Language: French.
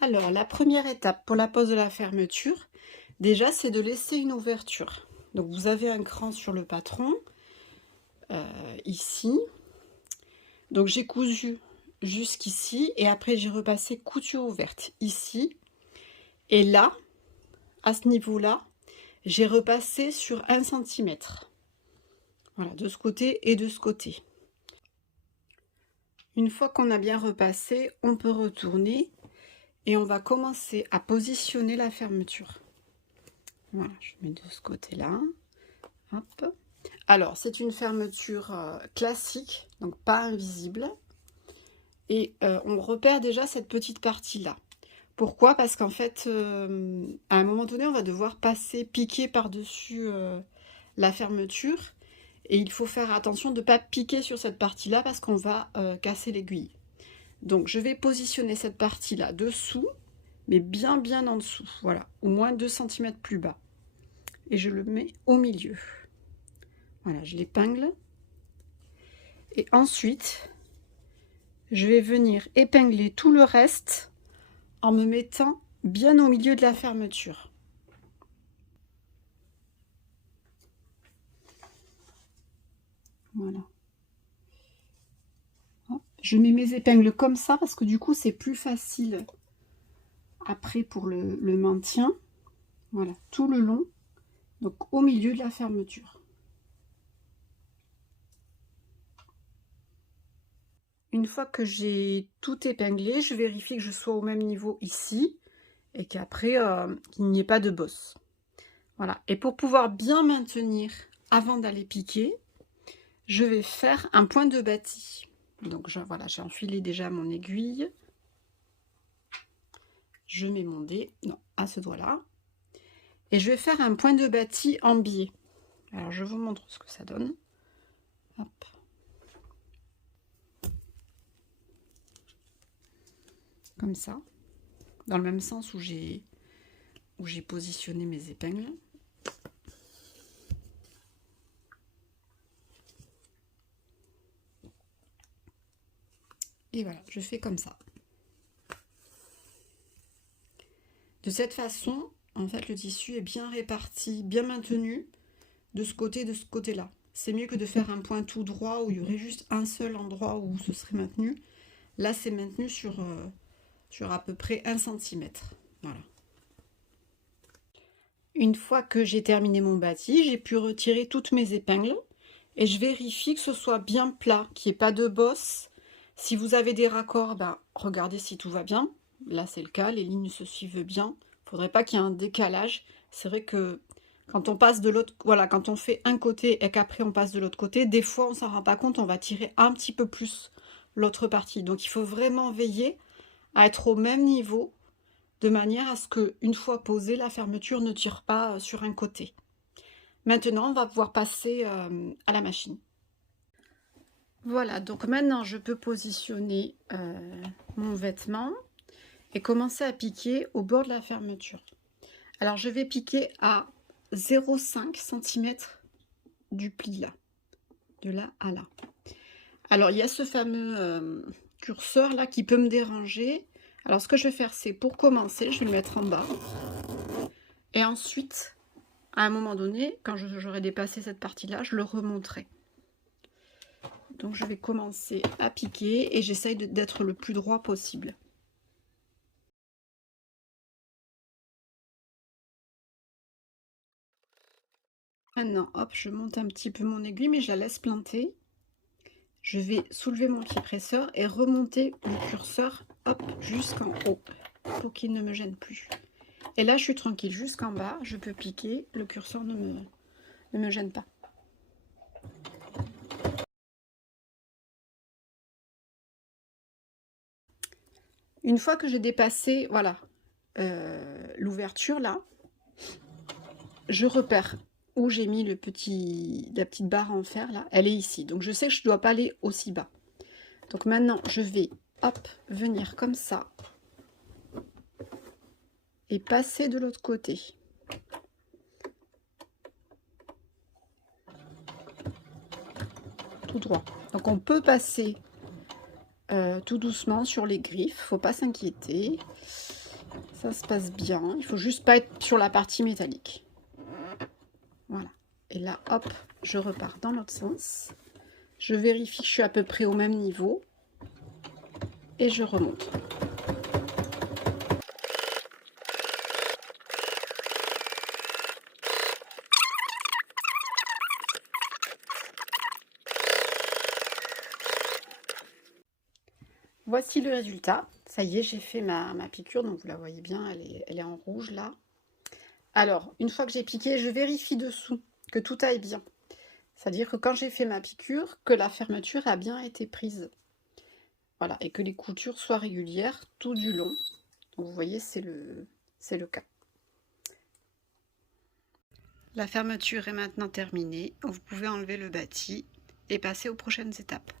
Alors, la première étape pour la pose de la fermeture, déjà, c'est de laisser une ouverture. Donc, vous avez un cran sur le patron, ici. Donc, j'ai cousu jusqu'ici et après, j'ai repassé couture ouverte ici. Et là, à ce niveau-là, j'ai repassé sur 1 cm. Voilà, de ce côté et de ce côté. Une fois qu'on a bien repassé, on peut retourner et on va commencer à positionner la fermeture. Voilà, je mets de ce côté-là. Hop. Alors, c'est une fermeture classique, donc pas invisible. Et on repère déjà cette petite partie-là. Pourquoi? Parce qu'en fait, à un moment donné, on va devoir passer, piquer par-dessus la fermeture. Et il faut faire attention de ne pas piquer sur cette partie-là parce qu'on va casser l'aiguille. Donc, je vais positionner cette partie-là dessous, mais bien en dessous. Voilà, au moins 2 cm plus bas. Et je le mets au milieu. Voilà, je l'épingle. Et ensuite, je vais venir épingler tout le reste en me mettant bien au milieu de la fermeture. Voilà. Hop. Je mets mes épingles comme ça parce que du coup, c'est plus facile après pour le maintien. Voilà, tout le long. Donc, au milieu de la fermeture. Une fois que j'ai tout épinglé, je vérifie que je sois au même niveau ici et qu'après, qu'il n'y ait pas de bosse. Voilà. Et pour pouvoir bien maintenir avant d'aller piquer, je vais faire un point de bâti. Donc voilà, j'ai enfilé déjà mon aiguille. Je mets mon dé, non, à ce doigt-là. Et je vais faire un point de bâti en biais. Alors je vous montre ce que ça donne. Hop. Comme ça. Dans le même sens où j'ai positionné mes épingles. Et voilà, je fais comme ça. De cette façon, en fait, le tissu est bien réparti, bien maintenu de ce côté et de ce côté-là. C'est mieux que de faire un point tout droit où il y aurait juste un seul endroit où ce serait maintenu. Là, c'est maintenu sur à peu près 1 cm. Voilà. Une fois que j'ai terminé mon bâti, j'ai pu retirer toutes mes épingles et je vérifie que ce soit bien plat, qu'il n'y ait pas de bosse. Si vous avez des raccords, ben, regardez si tout va bien. Là, c'est le cas, les lignes se suivent bien. Il ne faudrait pas qu'il y ait un décalage. C'est vrai que quand on passe de l'autre, voilà, quand on fait un côté et qu'après on passe de l'autre côté, des fois on s'en rend pas compte, on va tirer un petit peu plus l'autre partie. Donc il faut vraiment veiller à être au même niveau de manière à ce que, une fois posée, la fermeture ne tire pas sur un côté. Maintenant, on va pouvoir passer à la machine. Voilà, donc maintenant je peux positionner mon vêtement et commencer à piquer au bord de la fermeture. Alors je vais piquer à 0,5 cm du pli là, de là à là. Alors il y a ce fameux curseur là qui peut me déranger. Alors ce que je vais faire, c'est pour commencer, je vais le mettre en bas. Et ensuite, à un moment donné, quand j'aurai dépassé cette partie-là, je le remonterai. Donc je vais commencer à piquer et j'essaye d'être le plus droit possible. Maintenant, hop, je monte un petit peu mon aiguille, mais je la laisse planter. Je vais soulever mon pied presseur et remonter le curseur, hop, jusqu'en haut, pour qu'il ne me gêne plus. Et là, je suis tranquille, jusqu'en bas, je peux piquer, le curseur ne me gêne pas. Une fois que j'ai dépassé, voilà, l'ouverture là, je repère où j'ai mis la petite barre en fer là, elle est ici. Donc je sais que je ne dois pas aller aussi bas. Donc maintenant, je vais, hop, venir comme ça et passer de l'autre côté. Tout droit. Donc on peut passer tout doucement sur les griffes, faut pas s'inquiéter. Ça se passe bien. Il faut juste pas être sur la partie métallique. Voilà. Et là, hop, je repars dans l'autre sens. Je vérifie que je suis à peu près au même niveau. Et je remonte. Voici le résultat. Ça y est, j'ai fait ma piqûre, donc vous la voyez bien, elle est en rouge là. Alors, une fois que j'ai piqué, je vérifie dessous que tout aille bien. C'est-à-dire que quand j'ai fait ma piqûre, que la fermeture a bien été prise. Voilà, et que les coutures soient régulières tout du long. Donc vous voyez, c'est le cas. La fermeture est maintenant terminée. Vous pouvez enlever le bâti et passer aux prochaines étapes.